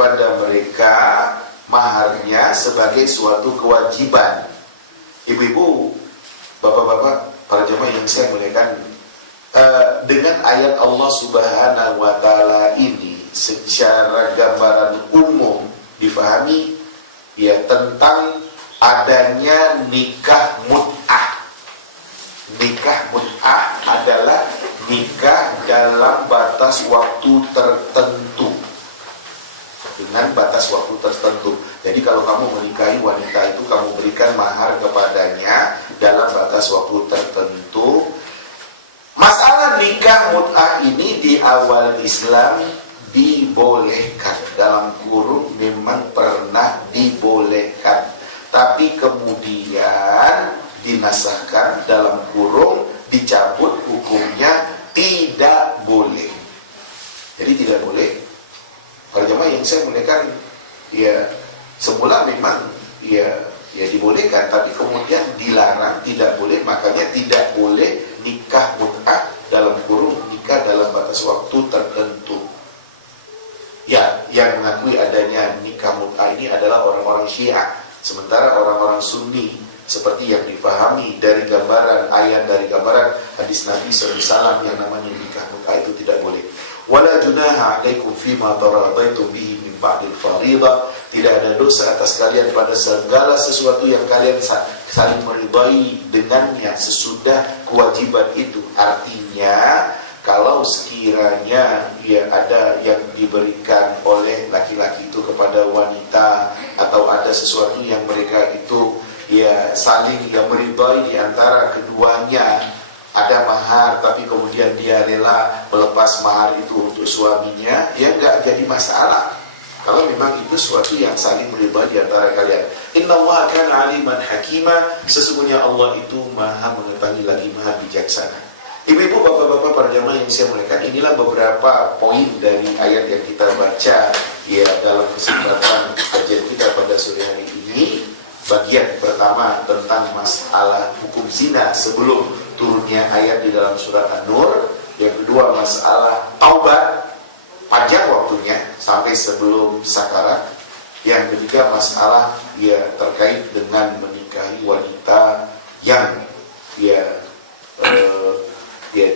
kepada mereka maharnya sebagai suatu kewajiban. Ibu-ibu, bapak-bapak, para jemaah yang saya muliakan, dengan ayat Allah Subhanahu wa Ta'ala ini secara gambaran umum difahami ya tentang adanya nikah mut'ah. Nikah mut'ah adalah nikah dalam batas waktu tertentu, dengan batas waktu tertentu. Jadi kalau kamu menikahi wanita itu, kamu berikan mahar kepadanya dalam batas waktu tertentu. Masalah nikah mut'ah ini di awal Islam dibolehkan, dalam kurung memang pernah dibolehkan, tapi kemudian dinasahkan, dalam kurung dicabut, hukumnya tidak boleh. Jadi tidak boleh. Para jemaah yang saya muliakan, ya semula memang ya dibolehkan, tapi kemudian dilarang, tidak boleh. Makanya tidak boleh nikah mut'ah, dalam kurung nikah dalam batas waktu tertentu. Ya, yang mengakui adanya nikah mut'ah ini adalah orang-orang Syiah. Sementara orang-orang Sunni, seperti yang dipahami dari gambaran ayat, dari gambaran hadis Nabi SAW, yang namanya nikah mut'ah itu tidak boleh. Wala junaha alaikum fima taradaitum bihi min ba'dil faridah. Tidak ada dosa atas kalian pada segala sesuatu yang kalian saling meridai dengannya sesudah kewajiban itu. Artinya kalau sekiranya ya ada yang diberikan oleh laki-laki itu kepada wanita, atau ada sesuatu yang mereka itu ya saling meridai di antara keduanya, ada mahar, tapi kemudian dia rela melepas mahar itu untuk suaminya, ya enggak jadi masalah. Kalau memang itu sesuatu yang saling meridai di antara kalian. Innallaha kana aliman hakima. Sesungguhnya Allah itu maha mengetahui lagi maha bijaksana. Ibu-ibu, bapak-bapak, para jamaah yang saya muliakan, inilah beberapa poin dari ayat yang kita baca ya dalam kesempatan kajian kita pada sore hari ini. Bagian pertama tentang masalah hukum zina sebelum turunnya ayat di dalam surat An-Nur. Yang kedua masalah taubat, panjang waktunya sampai sebelum sakarat. Yang ketiga masalah ya terkait dengan menikahi wanita yang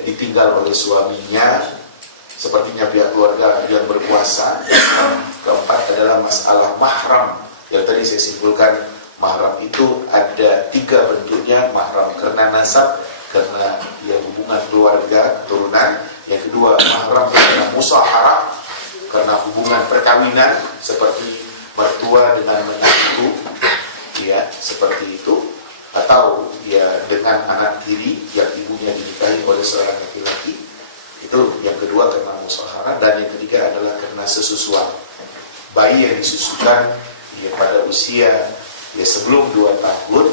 ditinggal oleh suaminya, sepertinya pihak keluarga yang berkuasa. Keempat adalah masalah mahram, yang tadi saya simpulkan. Mahram itu ada 3 bentuknya. Mahram karena nasab, karena ya hubungan keluarga, keturunan. Yang kedua mahram karena musaharah, karena hubungan perkawinan, seperti mertua dengan menantu, ya seperti itu. Atau ya dengan anak tiri yang ibunya dinikahi oleh seorang laki-laki. Itu yang kedua karena musaharah. Dan yang ketiga adalah karena sesusuan. Bayi yang disusukan ya pada usia ya sebelum 2 tahun,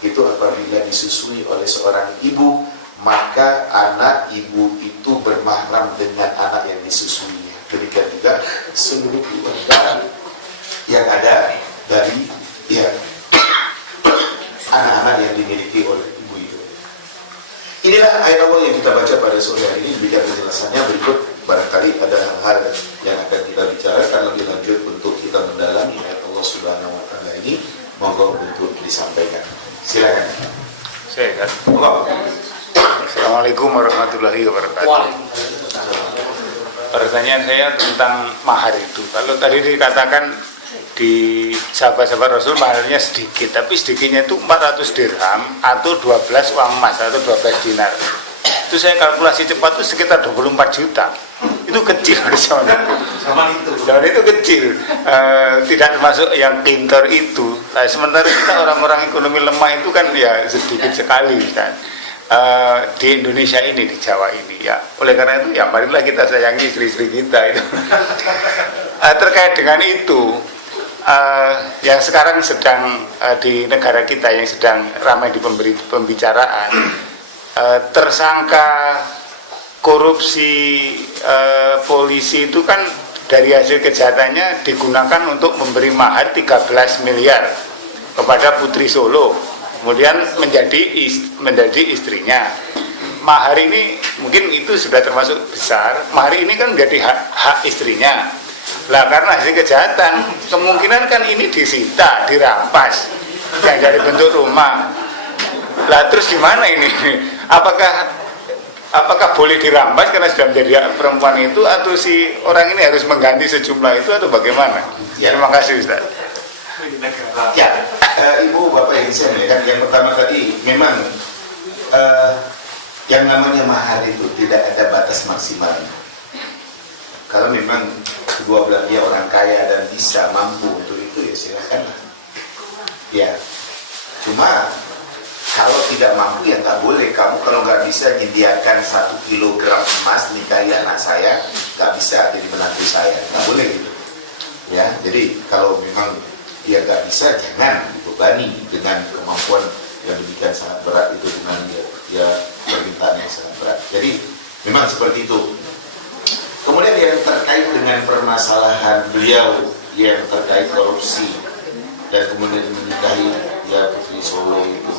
itu apabila disusui oleh seorang ibu, maka anak ibu itu bermahram dengan anak yang disusuinya. Demikian juga seluruh keluarga yang ada dari ya anak-anak yang dimiliki oleh ibu itu. Inilah ayat Allah yang kita baca pada sore hari ini. Demikian penjelasannya. Berikut barangkali ada hal-hal yang akan kita bicarakan lebih lanjut untuk kita mendalami ayat Allah Subhanahu wa Ta'ala ini. Monggo untuk disampaikan. Silakan. Silakan. Assalamualaikum warahmatullahi wabarakatuh. Pertanyaan saya tentang mahar itu. Kalau tadi dikatakan di sahabat-sahabat Rasul maharnya sedikit, tapi sedikitnya itu 400 dirham atau 12 uang emas atau 12 dinar. Itu saya kalkulasi cepat itu sekitar 24 juta. Itu kecil pada zaman itu. Zaman itu kecil, tidak termasuk yang pintar itu. Nah, sementara kita orang-orang ekonomi lemah itu kan ya sedikit sekali kan. Di Indonesia ini, di Jawa ini ya. Oleh karena itu ya marilah kita sayangi istri-istri kita itu. Terkait dengan itu, yang sekarang sedang di negara kita yang sedang ramai di pembicaraan, tersangka korupsi polisi itu kan dari hasil kejahatannya digunakan untuk memberi mahar 13 miliar kepada Putri Solo, kemudian menjadi istrinya. Mahar ini mungkin itu sudah termasuk besar. Mahar ini kan menjadi hak istrinya. Lah karena hasil kejahatan, kemungkinan kan ini disita, dirampas, yang dari bentuk rumah. Lah terus gimana ini? Apakah boleh dirampas karena sudah menjadi hak perempuan itu, atau si orang ini harus mengganti sejumlah itu, atau bagaimana? Ya. Terima kasih Ustaz. Ya, Ibu Bapak yang saya kan yang pertama tadi memang yang namanya mahar itu tidak ada batas maksimal. Kalau memang kedua belah dia orang kaya dan bisa mampu untuk itu, ya silakan. Ya, cuma kalau tidak mampu ya nggak boleh. Kamu kalau nggak bisa menyediakan 1 kilogram emas nikahi anak saya, nggak bisa jadi menantu saya, nggak boleh gitu. Ya, jadi kalau memang dia nggak bisa, jangan dibebani dengan kemampuan yang demikian sangat berat itu, dengan ya permintaan yang sangat berat. Jadi memang seperti itu. Kemudian yang terkait dengan permasalahan beliau yang terkait korupsi dan kemudian menikahi ya Putri Solo itu,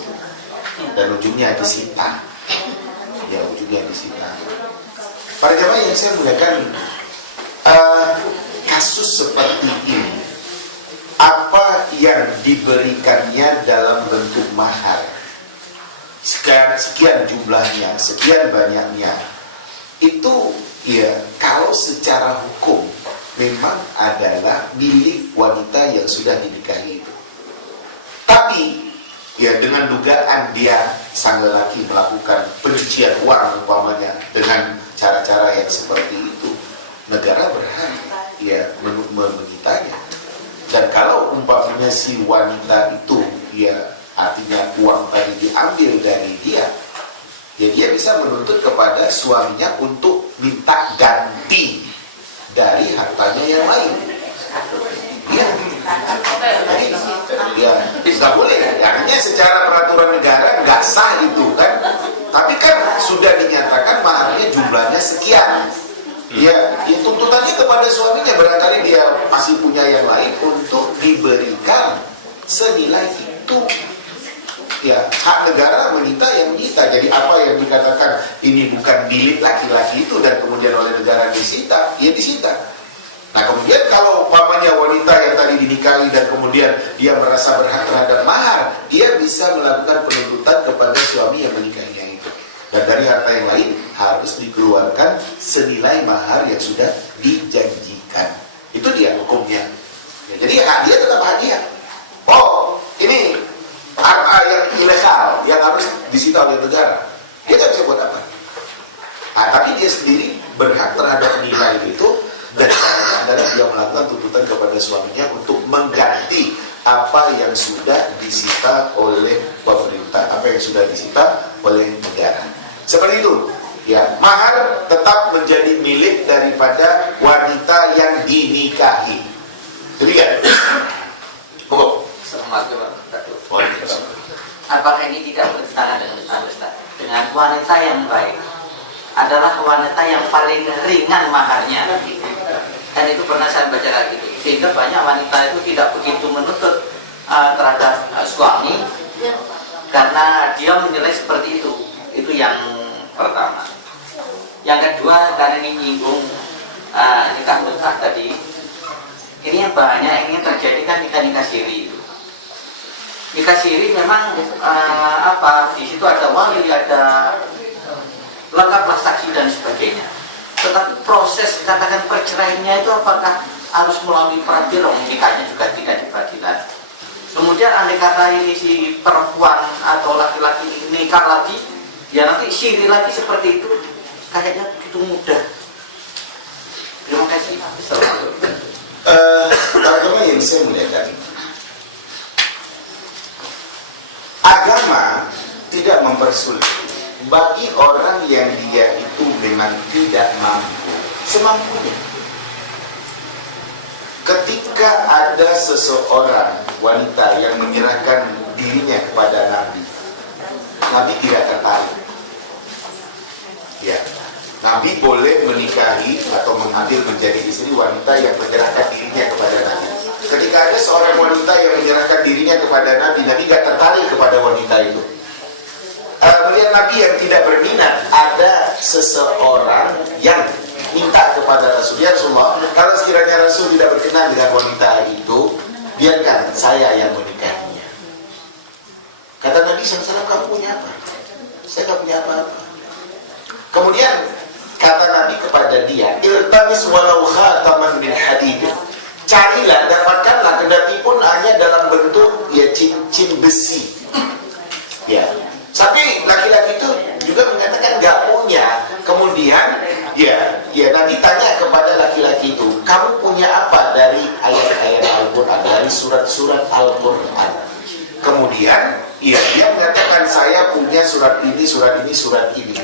dan ujungnya disita. Ya, ujungnya disita. Para jamaah yang saya muliakan, kasus seperti ini, apa yang diberikannya dalam bentuk mahar, sekian jumlahnya, sekian banyaknya, itu ya kalau secara hukum memang adalah milik wanita yang sudah dinikahi itu. Tapi ya dengan dugaan dia sang lelaki melakukan pencucian uang umpamanya dengan cara-cara yang seperti itu, negara berhak ya menyitanya. Dan kalau umpamanya si wanita itu ya artinya uang tadi diambil dari dia, ya dia bisa menuntut kepada suaminya untuk minta ganti dari hartanya yang lain. Ya, jadi ya nggak boleh. Artinya secara peraturan negara nggak sah itu kan. Tapi kan sudah dinyatakan maharnya jumlahnya sekian. Ya, tuntutannya kepada suaminya, barangkali dia masih punya yang lain, untuk diberikan senilai itu. Ya, hak negara menyita yang menyita. Jadi apa yang dikatakan ini bukan milik laki-laki itu dan kemudian oleh negara disita, ya disita. Nah kemudian kalau umpamanya wanita yang tadi dinikahi dan kemudian dia merasa berhak terhadap mahar, dia bisa melakukan penuntutan kepada suami yang menikahinya itu. Dan dari harta yang lain harus dikeluarkan senilai mahar yang sudah dijanjikan. Itu dia hukumnya. Ya, jadi hadiah tetap hadiah. Oh, ini harta yang ilegal yang harus disita oleh negara. Dia tidak bisa buat apa. Nah, tapi dia sendiri berhak terhadap nilai itu, dan caranya adalah dia melakukan tuntutan kepada suaminya untuk mengganti apa yang sudah disita oleh pemerintah, apa yang sudah disita oleh negara. Seperti itu. Ya, mahar tetap menjadi milik daripada wanita yang dinikahi. Demikian. Pokok. Apakah ini tidak bertentangan dengan Ustaz? Dengan wanita yang baik adalah wanita yang paling ringan maharnya, dan itu pernah saya baca lagi, sehingga banyak wanita itu tidak begitu menuntut terhadap suami karena dia menilai seperti itu. Itu yang pertama. Yang kedua, karena ini menyinggung nikah mut'ah tadi, ini yang banyak ini terjadi kan nikah siri itu. Nikah siri memang di situ ada wali, ada lengkaplah saksi dan sebagainya. Tetapi proses katakan perceraiannya itu apakah harus melalui peradilan? Nikahnya juga tidak di peradilan. Kemudian andai kata ini si perempuan atau laki-laki nikah lagi, ya nanti siri lagi seperti itu, kayaknya begitu mudah. Terima kasih. Agama yang saya muliakan, agama tidak mempersulit bagi orang yang dia itu memang tidak mampu, semampunya. Ketika ada seseorang wanita yang menyerahkan dirinya kepada Nabi, Nabi tidak tertarik. Ya, Nabi boleh menikahi atau mengambil menjadi istri wanita yang menyerahkan dirinya kepada Nabi. Ketika ada seorang wanita yang menyerahkan dirinya kepada Nabi, Nabi tidak tertarik kepada wanita itu. Melihat Nabi yang tidak berminat, ada seseorang yang minta kepada Rasul, ya Rasulullah, kalau sekiranya Rasul tidak berkenan dengan wanita itu, biarkan saya yang menikahinya. Kata Nabi SAW, kamu punya apa? Saya tak punya apa-apa. Kemudian kata Nabi kepada dia, iltamis walau khataman min hadid. Carilah, dapatkanlah, kendati pun hanya dalam bentuk ya cincin besi. Ya. Tapi laki-laki itu juga mengatakan nggak punya. Kemudian ya Nabi tanya kepada laki-laki itu, kamu punya apa dari ayat-ayat Al-Quran, dari surat-surat Al-Quran? Kemudian dia mengatakan, saya punya surat ini, surat ini, surat ini.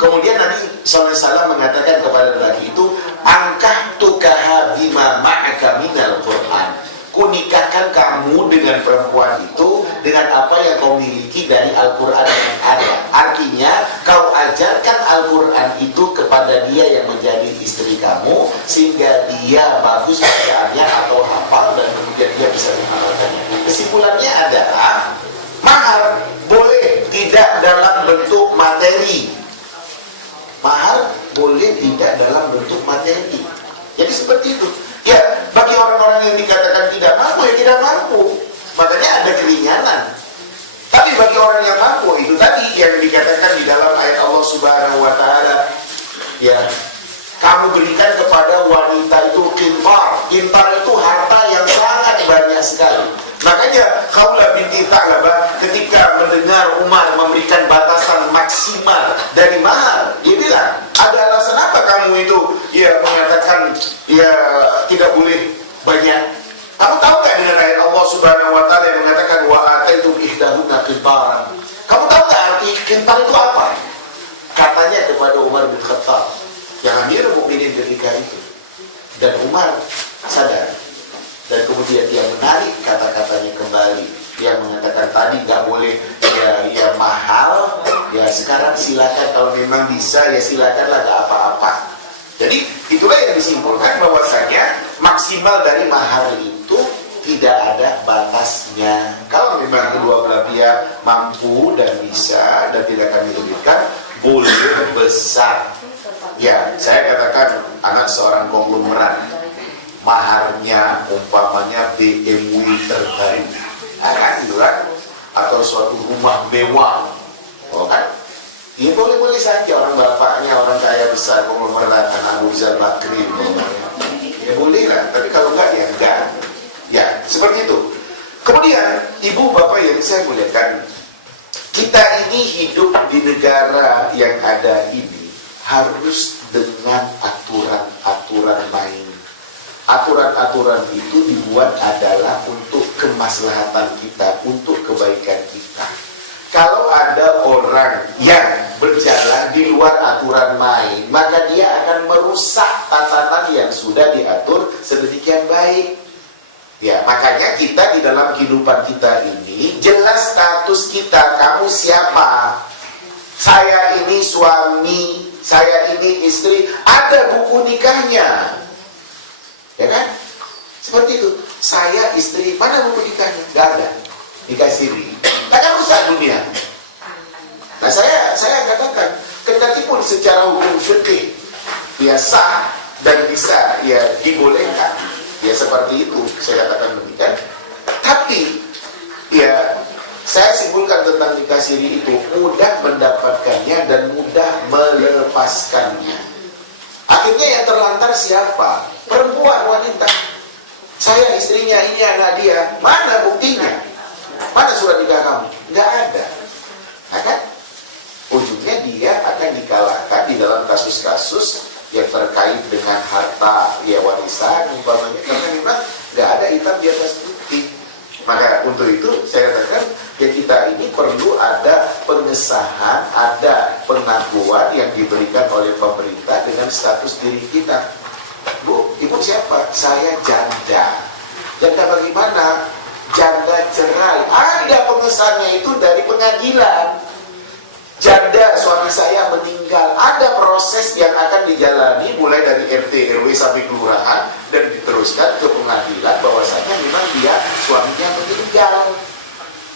Kemudian Nabi SAW mengatakan kepada lelaki itu, angkah tukaha bima ma'aka minal Quran. Kunikahkan kamu dengan perempuan itu dengan apa yang kau miliki dari Al-Quran yang ada. Artinya kau ajarkan Al-Quran itu kepada dia yang menjadi istri kamu, sehingga dia bagus bacaannya atau hafal dan kemudian dia bisa menghafalkannya. Kesimpulannya adalah mahar boleh tidak dalam bentuk materi. Mahar boleh tidak dalam bentuk materi. Jadi seperti itu. Ya, bagi orang-orang yang dikatakan tidak mampu, ya tidak mampu. Makanya ada keringanan. Tapi bagi orang yang mampu, itu tadi yang dikatakan di dalam ayat Allah Subhanahu wa Ta'ala, ya, kamu berikan kepada wanita itu qintar. Qintar itu harta yang sangat banyak sekali. Makanya Khawlah binti Tha'labah ketika mendengar Umar memberikan batasan maksimal dari mahar, dia bilang, ada alasan apa kamu itu mengatakan tidak boleh banyak? Kamu tahu nggak dengan ayat Allah Subhanahu wa Ta'ala yang mengatakan wa ataitum ihdahunna qintaran? Kamu tahu nggak arti qintar itu apa? Katanya kepada Umar bin Khattab, yang Amirul Mukminin ketika itu. Dan Umar sadar. Dan kemudian dia menarik kata-katanya kembali. Dia mengatakan tadi nggak boleh ya mahal, ya sekarang silakan, kalau memang bisa ya silakanlah, nggak apa-apa. Jadi itulah yang disimpulkan bahwasanya maksimal dari mahar itu tidak ada batasnya. Kalau memang kedua belah pihak mampu dan bisa dan tidak akan diribetkan, boleh besar. Ya, saya katakan anak seorang konglomerat, maharnya umpamanya BMW terbaru, kan, atau suatu rumah mewah, kan? Ya boleh-boleh saja, orang bapaknya orang kaya besar konglomerat, anak Abu Rizal Bakri, ya boleh lah. Tapi kalau enggak ya enggak. Ya seperti itu. Kemudian ibu bapak yang saya muliakan, kita ini hidup di negara yang ada ini harus dengan aturan-aturan main. Aturan-aturan itu dibuat adalah untuk kemaslahatan kita, untuk kebaikan kita. Kalau ada orang yang berjalan di luar aturan main, maka dia akan merusak tatanan yang sudah diatur sedemikian baik. Ya, makanya kita di dalam kehidupan kita ini jelas status kita, kamu siapa? Saya ini suami, saya ini istri, ada buku nikahnya. Ya kan? Seperti itu. Saya istri, mana buku nikahnya? Gak ada. Nikah siri. Akan rusak dunia. Nah saya katakan, kendati pun secara hukum fikih biasa dan bisa ya dibolehkan, ya seperti itu saya katakan demikian. Tapi ya saya simpulkan tentang nikah siri itu mudah mendapatkannya dan mudah melepaskannya. Akhirnya yang terlantar siapa? Perempuan, wanita. Saya istrinya, ini anak dia. Mana buktinya? Mana surat nikah kamu? Nggak ada. Nah, kan? Ujungnya dia akan dikalahkan di dalam kasus-kasus yang terkait dengan harta ya warisan umpamanya, karena memang nggak ada hitam di atas putih. Maka untuk itu saya katakan ya kita ini perlu ada pengesahan, ada pengakuan yang diberikan oleh pemerintah dengan status diri kita. Bu, ibu siapa? Saya janda. Janda bagaimana? Janda cerai. Ada pengesahannya itu dari pengadilan. Janda suami saya meninggal. Ada proses yang akan dijalani mulai dari RT, RW sampai kelurahan dan diteruskan ke pengadilan bahwasanya memang dia suaminya meninggal.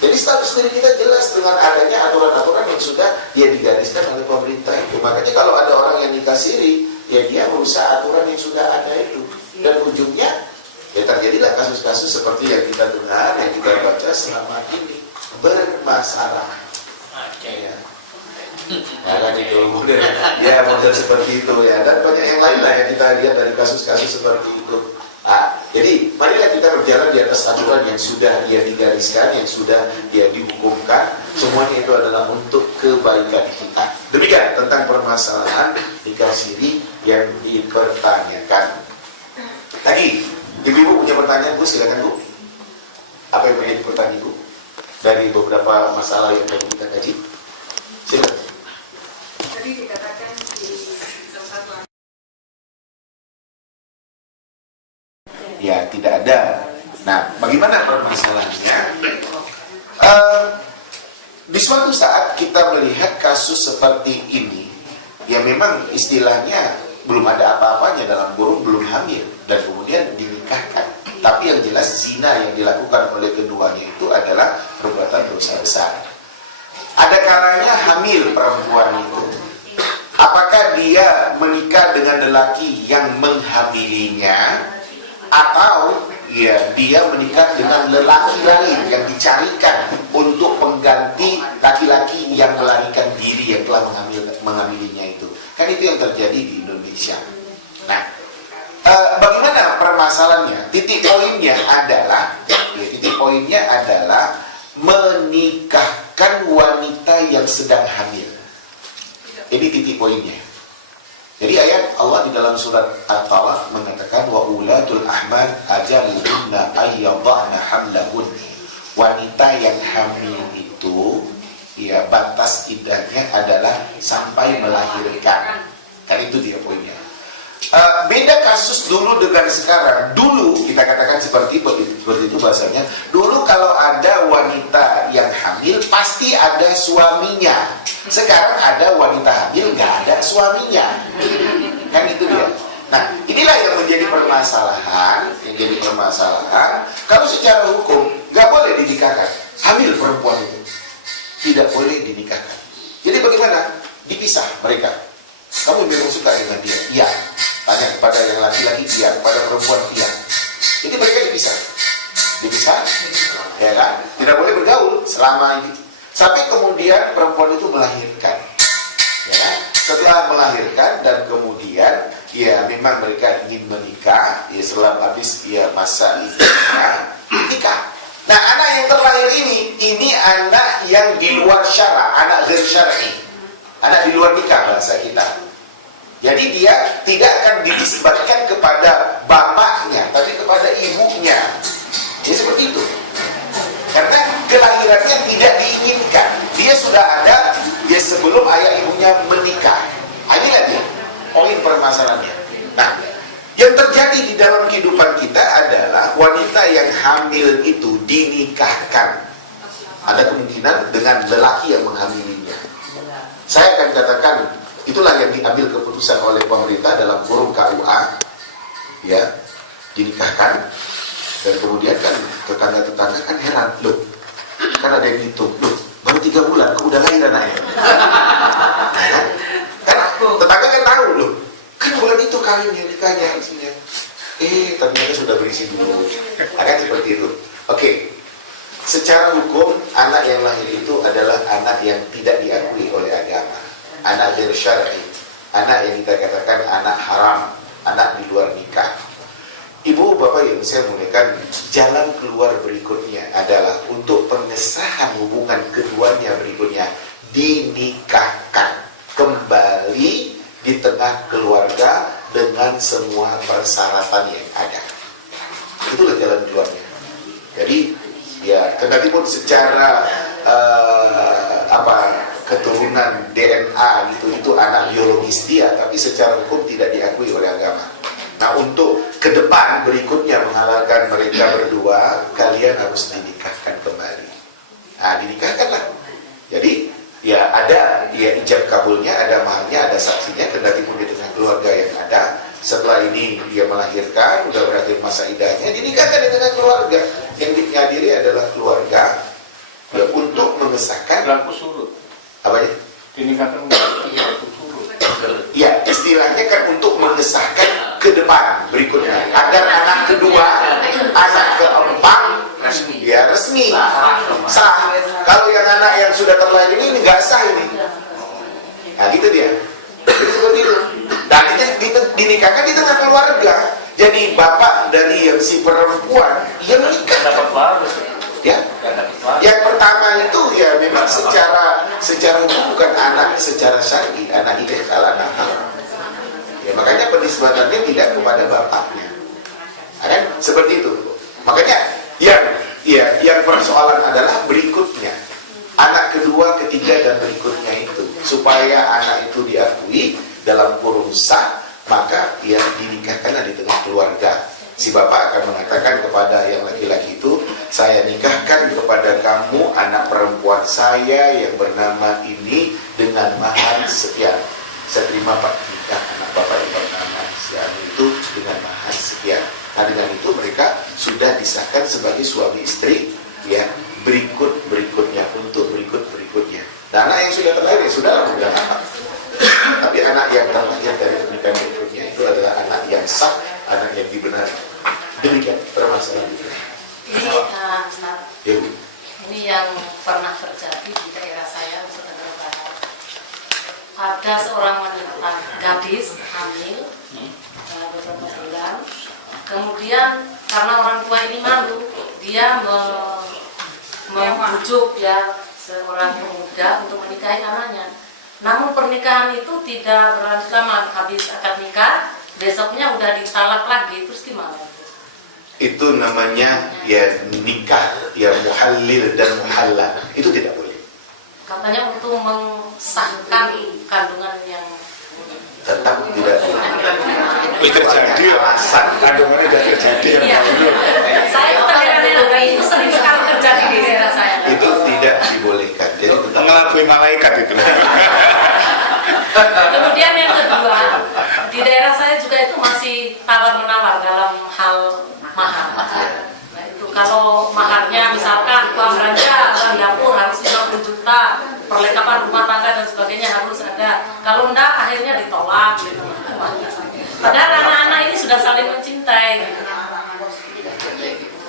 Jadi status diri kita jelas dengan adanya aturan-aturan yang sudah dia digariskan oleh pemerintah itu. Makanya kalau ada orang yang nikah siri, ya dia merusak aturan yang sudah ada itu. Dan ujungnya ya terjadilah kasus-kasus seperti yang kita dengar, yang kita baca selama ini, bermasalah. Ya. Ya kan itu model, ya model seperti itu ya, dan banyak yang lain lah yang kita lihat dari kasus-kasus seperti itu. Nah, jadi marilah kita berjalan di atas aturan yang sudah dia digariskan, yang sudah dia dihukumkan. Semuanya itu adalah untuk kebaikan kita. Demikian tentang permasalahan nikah siri yang dipertanyakan. Lagi, ibu-ibu punya pertanyaan, Bu, silakan Bu. Apa yang menjadi pertanyaan Ibu dari beberapa masalah yang tadi kita kaji? Silakan. Tadi dikatakan di salah satu Ya, tidak ada. Nah, bagaimana permasalahannya? Di suatu saat kita melihat kasus seperti ini, ya memang istilahnya belum ada apa-apanya, dalam kurung belum hamil, dan kemudian dinikahkan. Tapi yang jelas zina yang dilakukan oleh keduanya itu adalah perbuatan dosa besar. Ada kalanya hamil perempuan itu. Apakah dia menikah dengan lelaki yang menghamilinya, atau ya dia menikah dengan lelaki lain yang dicarikan untuk pengganti laki-laki yang melarikan diri yang telah mengambilinya itu. Kan itu yang terjadi di Indonesia. Nah, bagaimana permasalahannya? Titik poinnya adalah menikahkan wanita yang sedang hamil. Ini titik poinnya. Jadi ayat Allah di dalam surat At-Talaq mengatakan wa ulatul ahmad ajaluhunna ayyadhna hamlahun. Wanita yang hamil itu ya batas iddahnya adalah sampai melahirkan. Kan itu dia poinnya. Beda kasus dulu dengan sekarang. Dulu kita katakan seperti itu bahasanya. Dulu kalau ada wanita yang hamil pasti ada suaminya. Sekarang ada wanita hamil nggak ada suaminya. Kan itu dia. Nah, inilah yang menjadi permasalahan. Kalau secara hukum nggak boleh dinikahkan. Hamil perempuan itu tidak boleh dinikahkan. Jadi bagaimana? Dipisah mereka. Kamu memang suka dengan dia? Iya. Tanya kepada yang laki-laki, iya. Kepada perempuan, iya. Jadi mereka dipisah, ya kan? Tidak boleh bergaul selama ini. Sampai kemudian perempuan itu melahirkan, ya kan? Setelah melahirkan dan kemudian, ya memang mereka ingin menikah, ya setelah habis ya masa idahnya nikah. Nah, anak yang terlahir ini anak yang di luar syara, anak ghair syar'i, anak di luar nikah bahasa kita. Jadi dia tidak akan dinisbatkan kepada bapaknya, tapi kepada ibunya. Jadi seperti itu. Karena kelahirannya tidak diinginkan. Dia sudah ada dia sebelum ayah ibunya menikah. Inilah dia poin permasalahannya. Nah, yang terjadi di dalam kehidupan kita adalah wanita yang hamil itu dinikahkan. Ada kemungkinan dengan lelaki yang menghamilinya. Saya akan katakan itulah yang diambil keputusan oleh pemerintah dalam kurung KUA, ya, dinikahkan. Dan kemudian kan tetangga-tetangga kan heran, loh, kan ada yang hitung, loh, baru 3 bulan, kok udah lahir anaknya? Nah, kan tetangga kan tahu, loh, kan bulan itu kawinnya, nikahnya, isinya. Ternyata sudah berisi dulu. Nah, kan seperti itu. Oke, secara hukum, anak yang lahir itu adalah anak yang tidak diakui oleh agama. Anak ghair syar'i, anak yang kita katakan anak haram, anak di luar nikah. Ibu bapak yang saya muliakan, jalan keluar berikutnya adalah untuk pengesahan hubungan keduanya berikutnya dinikahkan kembali di tengah keluarga dengan semua persyaratan yang ada. Itulah jalan keluarnya. Jadi ya, kendati pun secara keturunan DNA itu anak biologis dia, tapi secara hukum tidak diakui oleh agama. Nah, untuk ke depan berikutnya menghalalkan mereka berdua, kalian harus dinikahkan kembali. Nah, dinikahkanlah. Jadi ya ada ya ijab kabulnya, ada maharnya, ada saksinya, kendati pun di tengah keluarga yang ada. Setelah ini dia melahirkan, sudah berakhir masa idahnya, dinikahkan di tengah keluarga. Yang dihadiri adalah keluarga ya, untuk mengesahkan Berlaku surut. apa ya? Dinikahkan berlaku surut. Ya, istilahnya kan untuk mengesahkan ke depan berikutnya agar anak kedua, anak keempat ya resmi sah. Kalau yang anak yang sudah terlahir ini nggak sah ini. Nah gitu dia. Jadi seperti itu. Dan itu dinikahkan di tengah keluarga. Jadi bapak dari yang si perempuan yang nikah dapat warus. ya. Yang pertama itu ya memang secara hukum bukan anak secara syar'i, anak ilegal, anak haram. Ya makanya penisbatannya tidak kepada bapaknya. Kan seperti itu. Makanya yang persoalan adalah berikutnya. Anak kedua, ketiga dan berikutnya itu supaya anak itu diakui dalam kurung sah, maka ia dinikahkan di tengah keluarga. Si bapak akan mengatakan kepada yang laki-laki itu, saya nikahkan kepada kamu anak perempuan saya yang bernama ini dengan mahar sekian. Saya terima pak nikah anak bapak yang bernama sekian itu dengan mahar sekian. Nah dengan itu mereka sudah disahkan sebagai suami istri ya berikutnya untuk berikutnya. Dan anak yang sudah terlahir ya sudah tidak apa. Tapi anak yang terlahir dari pernikahan berikutnya itu adalah anak yang sah, anak yang dibenarkan. Demikian permasalahan itu. Ini Ustaz, Ya, Bu. ini yang pernah terjadi di daerah saya, Sumatera Barat. Ada seorang wanita gadis hamil beberapa bulan. Kemudian karena orang tua ini malu, dia membujuk ya seorang pemuda untuk menikahi anaknya. Namun pernikahan itu tidak berlanjut lama, habis akad nikah, besoknya udah ditalak lagi, terus gimana? Itu namanya ya nikah ya muhallil dan muhallal. Itu tidak boleh. Katanya untuk mensahkan kandungan yang Tetap tidak boleh. Itu terjadi alasan kandungannya sudah terjadi. iya. Saya terheran itu sering sekali terjadi di daerah saya. itu tidak dibolehkan. Jadi tetap Ngelabui malaikat itu. Kemudian yang kedua, di daerah saya juga itu masih tawar-menawar dalam hal mahar. Nah itu kalau maharnya misalkan uang belanja, uang dapur harus 50 juta, perlengkapan rumah tangga dan sebagainya harus ada. Kalau enggak akhirnya ditolak gitu. Padahal anak-anak ini sudah saling mencintai.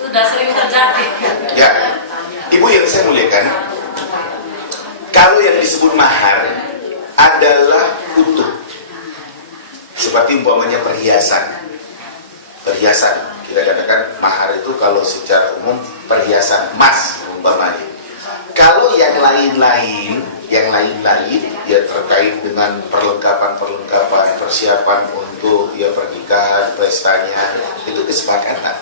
Sudah sering terjadi. ya. Ibu yang saya muliakan, kalau yang disebut mahar adalah utuh. Seperti umpamanya perhiasan. Kita katakan mahar itu kalau secara umum perhiasan emas umpamanya. Kalau yang lain-lain ya terkait dengan perlengkapan persiapan untuk ya pernikahan, pestanya, itu kesepakatan.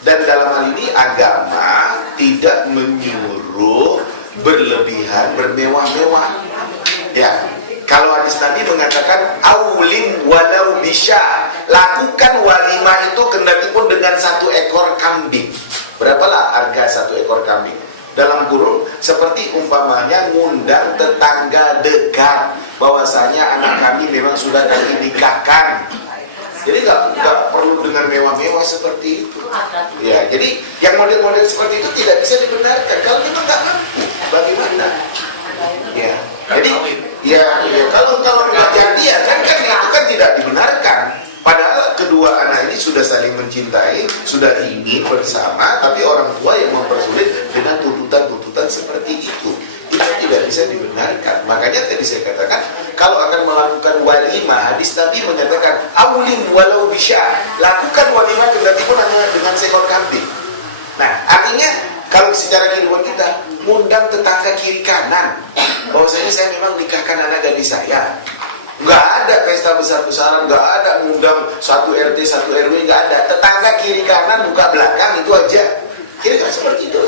Dan dalam hal ini agama tidak menyuruh berlebihan, bermewah-mewah. Ya, kalau hadis Nabi mengatakan aulim walau bisya, lakukan walimah itu kendati pun dengan 1 ekor kambing. Berapalah harga 1 ekor kambing? Dalam kurung seperti umpamanya ngundang tetangga dekat bahwasanya anak kami memang sudah kami nikahkan. Jadi nggak perlu dengan mewah-mewah seperti itu. Ya, jadi yang model-model seperti itu tidak bisa dibenarkan. Kalau memang nggak mampu, bagaimana? Ya, jadi kalau nggak jadi ya kan itu kan tidak dibenarkan. Padahal kedua anak ini sudah saling mencintai, sudah ingin bersama, tapi orang tua yang mempersulit dengan tuntutan-tuntutan seperti itu. Itu tidak bisa dibenarkan. Makanya tadi saya katakan, kalau akan melakukan walimah, hadis Nabi menyatakan aulim walau bisya, lakukan walimah kendati pun hanya dengan seekor kambing. Nah, artinya kalau secara kehidupan kita mengundang tetangga kiri kanan, bahwasanya saya memang nikahkan anak gadis saya. Nggak ada pesta besar-besaran, nggak ada mengundang 1 RT 1 RW, nggak ada. Tetangga kiri kanan buka belakang itu aja. Kira-kira seperti itu,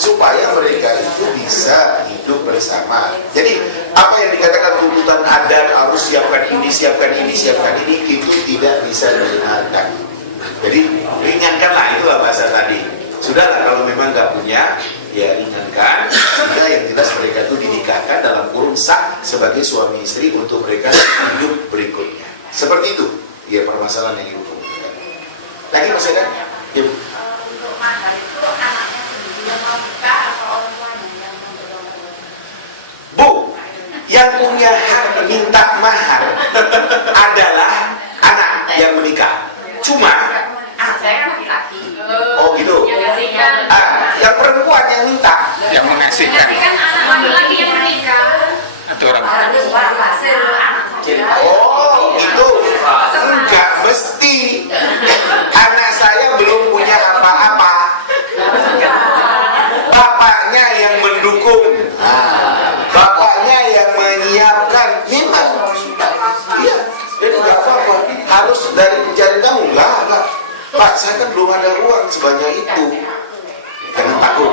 supaya mereka itu bisa hidup bersama. Jadi apa yang dikatakan tuntutan adat harus siapkan ini, itu tidak bisa dibenarkan. Jadi ringankanlah, itulah bahasa tadi. Sudahlah kalau memang nggak punya, ya ringankan. Sehingga yang jelas mereka itu dinikahkan dalam kurung sah sebagai suami istri untuk mereka hidup berikutnya. Seperti itu, ya permasalahan yang ibu kemukakan. Lagi masih ada? Ya, Bu. Untuk mahar itu anaknya sendiri yang mau nikah atau orang tuanya yang mendorong? Bu, yang punya hak minta mahar adalah Yang perempuan yang minta. Yang mengasihkan. Nanti kan anak laki-laki yang menikah. Atau orang Hasil anak. Oh, itu enggak mesti. Anak saya belum punya apa-apa. Bapaknya yang mendukung. Bapaknya yang menyiapkan. Memang. Iya. Jadi nggak apa-apa. Harus dari pencarian kamu enggak. Pak, saya kan belum ada uang sebanyak itu. Jangan takut.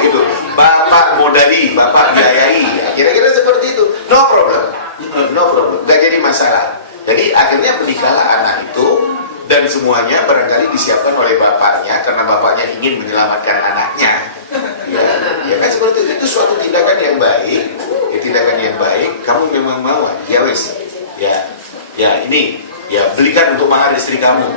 Gitu. Bapak modali, bapak biayai. Kira-kira seperti itu. No problem. Nggak jadi masalah. Jadi akhirnya menikahlah anak itu dan semuanya barangkali disiapkan oleh bapaknya karena bapaknya ingin menyelamatkan anaknya. Ya kan seperti itu suatu tindakan yang baik. Ya, tindakan yang baik. Kamu memang mau, ya wes. Ya ini, ya belikan untuk mahar istri kamu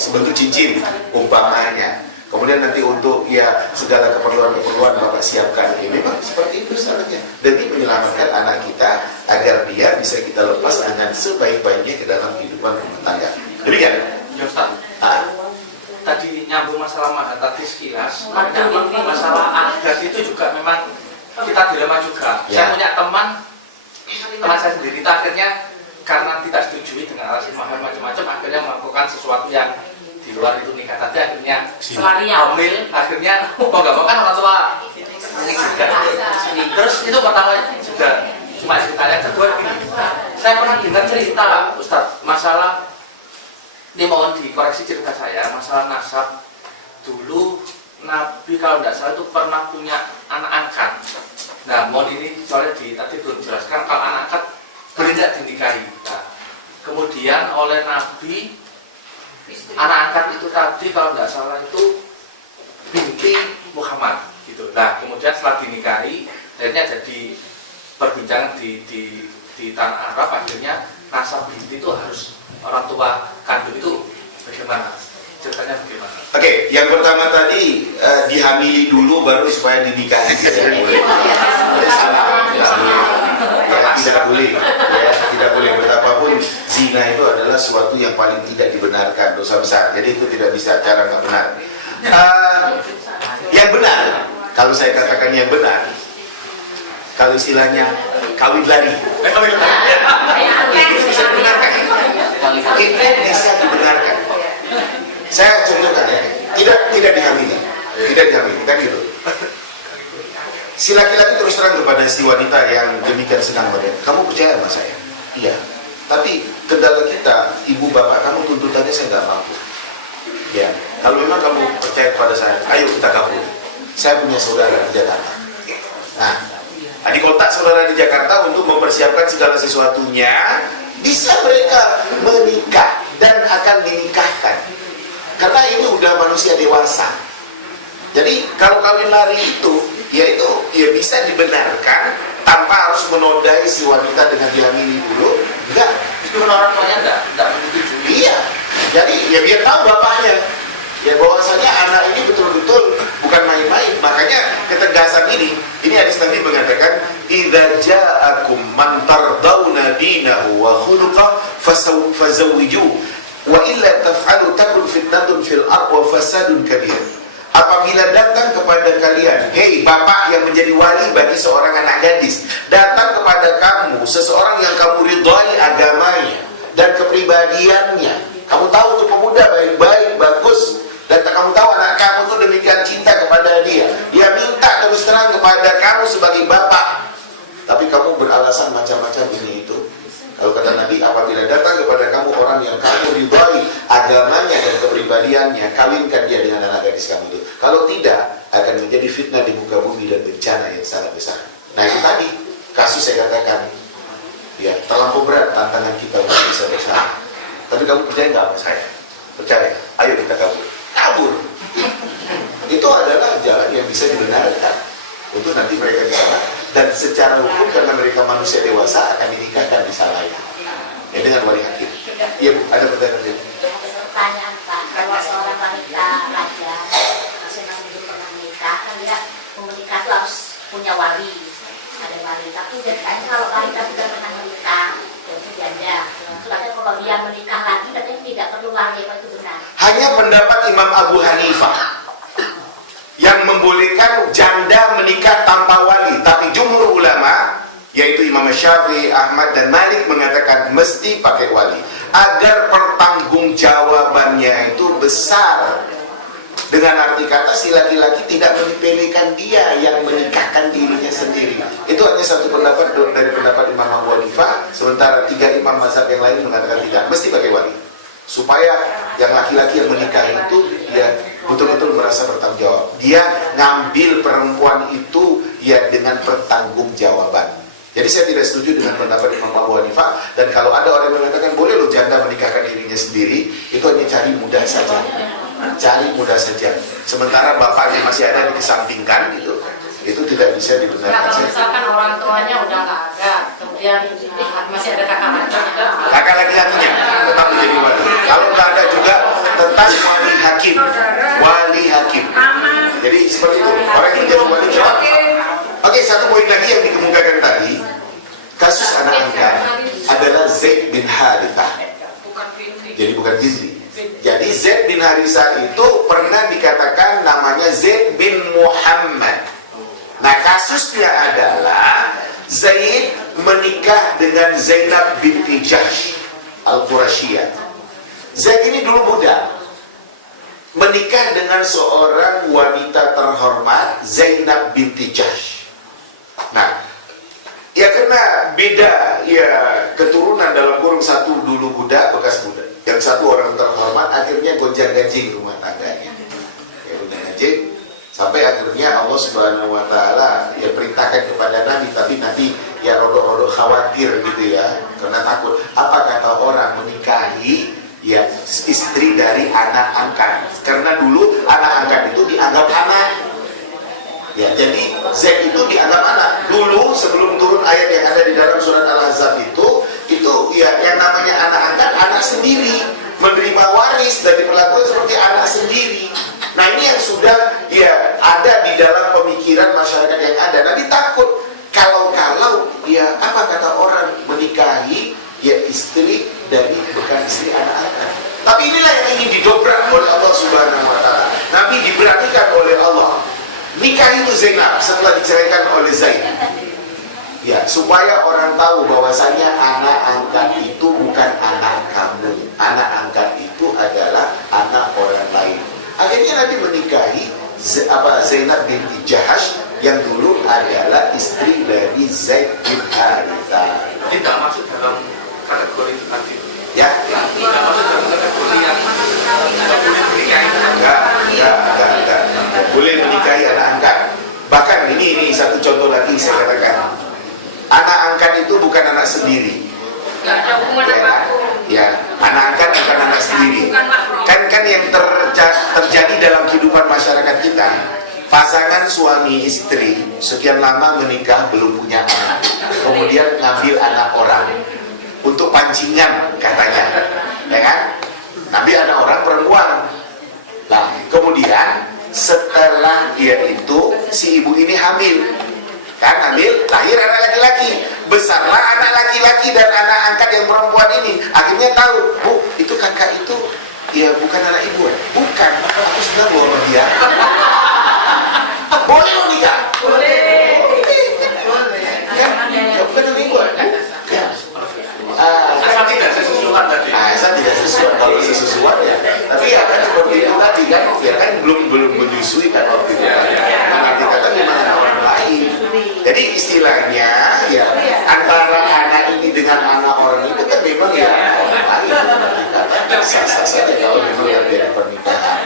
sebentuk cincin umpamanya. Kemudian nanti untuk ya segala keperluan bapak siapkan. Ya memang seperti itu seharusnya. Demi menyelamatkan anak kita agar dia bisa kita lepas dengan sebaik-baiknya ke dalam kehidupan rumah tangga. Demikian. Ya Ustaz. Tadi nyambung masalah mahar tadi sekilas. Masalah adat itu juga memang kita dilema juga. Ya. Saya punya teman saya sendiri akhirnya karena tidak setuju dengan alasan mahar macam-macam akhirnya melakukan sesuatu yang di luar itu nikah tadi akhirnya hamil akhirnya mau gak mau kan orang tua ini juga terus itu pertama juga cuma ceritanya kedua ini saya pernah dengar cerita Ustadz masalah ini mohon dikoreksi cerita saya masalah nasab dulu Nabi kalau tidak salah itu pernah punya anak angkat. Nah mohon ini soalnya tadi belum jelaskan kalau anak angkat boleh tidak dinikahi. Nah, kemudian oleh Nabi anak angkat itu tadi kalau tidak salah itu binti Muhammad gitu. Nah kemudian setelah dinikahi akhirnya jadi perbincangan di tanah Arab akhirnya nasab binti itu harus orang tua kandung itu bagaimana ceritanya bagaimana? Oke, yang pertama tadi dihamili dulu baru supaya dinikahi. Salah, tidak boleh. Ya, tidak boleh. Betapapun zina itu adalah sesuatu yang paling tidak dibenarkan, dosa besar. Jadi itu tidak bisa, cara nggak benar. Yang benar, kalau saya katakan yang benar, kalau istilahnya kawin lari. Itu bisa dibenarkan. Itu bisa dibenarkan. Saya contohkan ya, tidak dihamili, kan gitu. Si laki-laki terus terang kepada si wanita yang demikian senang pada, kamu percaya sama saya? Iya. Tapi kendala kita, ibu bapak kamu tuntutannya saya nggak mampu. Ya, kalau memang kamu percaya kepada saya, ayo kita kabur. Saya punya saudara di Jakarta. Nah, di kontak saudara di Jakarta untuk mempersiapkan segala sesuatunya, bisa mereka menikah dan akan dinikahkan. Karena ini udah manusia dewasa. Jadi kalau kawin lari itu, ya bisa dibenarkan tanpa harus menodai si wanita dengan dihamili dulu. Enggak. Meskipun orang tuanya tidak menyetujui. Iya. Jadi ya biar tahu bapaknya. Ya bahwasanya anak ini betul-betul bukan main-main. Makanya ketegasan ini hadis Nabi mengatakan, "Idza ja'akum man tardawna dinahu wa khuluquhu fazawwijuhu." Wa illa taf'alu takun fitnatun fil ardh wa fasadun kabir. Apabila datang kepada kalian, hei bapak yang menjadi wali bagi seorang anak gadis, datang kepada kamu seseorang yang kamu ridhai agamanya dan kepribadiannya. Kamu tahu itu pemuda baik-baik, bagus, dan kamu tahu anak kamu tuh demikian cinta kepada dia. Dia minta terus terang kepada kamu sebagai bapak, tapi kamu beralasan macam-macam ini itu. Kalau kata Nabi, apabila datang kepada kamu orang yang kamu ridhai agamanya dan kepribadiannya, kawinkan dia dengan anak gadis kamu itu. Kalau tidak, akan menjadi fitnah di muka bumi dan bencana yang sangat besar. Nah itu tadi, kasus saya katakan, ya terlampau berat tantangan kita untuk bisa bersama. Tapi kamu percaya nggak sama saya? Percaya? Ayo kita kabur. Kabur. Itu adalah jalan yang bisa dibenarkan untuk nanti mereka di sana. Dan secara hukum karena mereka manusia dewasa akan dinikahkan di sana ya dengan wali hakim. Iya Bu, ada pertanyaan ini. Pertanyaan Pak, kalau seorang wanita raja masing-masing itu pernah menikah, kan dia menikah itu harus punya wali, ada wali. Tapi katanya kalau wanita sudah pernah menikah, jadi janda. Katanya kalau dia menikah lagi, katanya tidak perlu wali, apa itu benar? Hanya pendapat Imam Abu Hanifah. membolehkan janda menikah tanpa wali, tapi jumhur ulama yaitu Imam Syafi'i, Ahmad dan Malik mengatakan mesti pakai wali agar pertanggungjawabannya itu besar. Dengan arti kata si laki-laki tidak menyepelekan dia yang menikahkan dirinya sendiri. Itu hanya satu pendapat dari pendapat Imam Abu Hanifah, sementara 3 imam mazhab yang lain mengatakan tidak, mesti pakai wali. Supaya yang laki-laki yang menikah itu dia betul-betul merasa bertanggung jawab. Dia ngambil perempuan itu ya dengan pertanggungjawaban. Jadi saya tidak setuju dengan pendapat Imam Abu Hanifah. Dan kalau ada orang yang mengatakan boleh loh janda menikahkan dirinya sendiri, itu hanya cari mudah saja. Cari mudah saja. Sementara bapaknya masih ada dikesampingkan gitu, itu tidak bisa dibenarkan. Nah, kalau misalkan orang tuanya udah nggak ada, kemudian masih ada kakak laki-laki, kakak laki-lakinya tetap menjadi wali. Kalau nggak ada juga tetap wali hakim. Wali hakim. Jadi seperti itu. Orang yang menjadi wali cepat. Oke, satu poin lagi yang dikemukakan tadi, kasus anak angkat adalah Zaid bin Harithah. Jadi bukan Jizri. Jadi Zaid bin Harithah itu pernah dikatakan namanya Zaid bin Muhammad. Nah, kasusnya adalah Zaid menikah dengan Zainab binti Jahsh Al-Qurasyiyah. Zaid ini dulu budak, menikah dengan seorang wanita terhormat, Zainab binti Jahsh. Nah, ya karena beda ya keturunan, dalam kurung satu dulu budak bekas budak, yang satu orang terhormat, akhirnya gonjang-ganjing rumah tangganya. Ya gonjang-ganjing sampai akhirnya Allah Subhanahu wa taala ya perintahkan kepada Nabi, tapi Nabi ya rodok-rodok khawatir gitu ya, karena takut apa kata orang menikahi ya istri dari anak angkat, karena dulu anak angkat itu dianggap anak. Ya, jadi Zaid itu dianggap anak. Dulu sebelum turun ayat yang ada di dalam surat Al-Ahzab itu ya yang namanya anak angkat, anak sendiri, menerima waris dan diperlakukan seperti anak sendiri. Nah, ini yang sudah ya ada di dalam pemikiran masyarakat yang ada. Nanti takut kalau ya apa kata orang menikahi ya istri dari bukan istri anak angkat. Tapi inilah yang ingin didobrak oleh Allah Subhanahu wa taala. Nabi diberanikan oleh Allah nikah itu Zainab setelah diceraikan oleh Zaid. Ya, supaya orang tahu bahwasanya anak angkat itu bukan anak kamu. Anak angkat itu adalah anak orang lain. Akhirnya Nabi menikahi Zainab binti Jahsh yang dulu adalah istri dari Zaid bin Harithah. Tidak masuk dalam kategori tadi. Ya, tidak masuk dalam kategori yang boleh menikahi. Enggak. Boleh menikahi anak angkat. Bahkan ini satu contoh lagi saya katakan. Anak angkat itu bukan anak sendiri. nggak ada hubungan apapun. Ya, anak angkat bukan anak sendiri. Kan yang terjadi dalam kehidupan masyarakat kita, pasangan suami istri sekian lama menikah belum punya anak, kemudian ngambil anak orang untuk pancingan katanya, ya kan? Ngambil anak orang perempuan. Nah, kemudian setelah dia itu si ibu ini hamil, kan hamil, lahir anak laki-laki, besarlah anak laki-laki dan anak angkat yang perempuan ini. Akhirnya tahu, Bu, itu kakak itu ya bukan anak ibu, bukan. Aku sudah bawa dia. Boleh lo nikah? Boleh. Ya, bukan anak ibu. Asal tidak sesusuan tadi. Asal tidak sesusuan. Kalau sesusuan ya. Tapi ya kan seperti itu tadi kan, ya kan belum menyusui kan waktu itu. Nanti kata memang orang lain. Jadi istilahnya ya antara anak ini dengan anak orang itu kan memang ya orang lain. Sah-sah saja kalau memang ada pernikahan.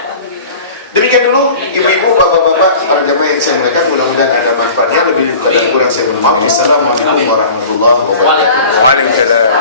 Demikian dulu ibu-ibu, bapak-bapak, para jamaah yang saya muliakan, mudah-mudahan ada manfaatnya. Lebih kurang saya mohon maaf. Wassalamualaikum warahmatullahi wabarakatuh. Waalaikumsalam.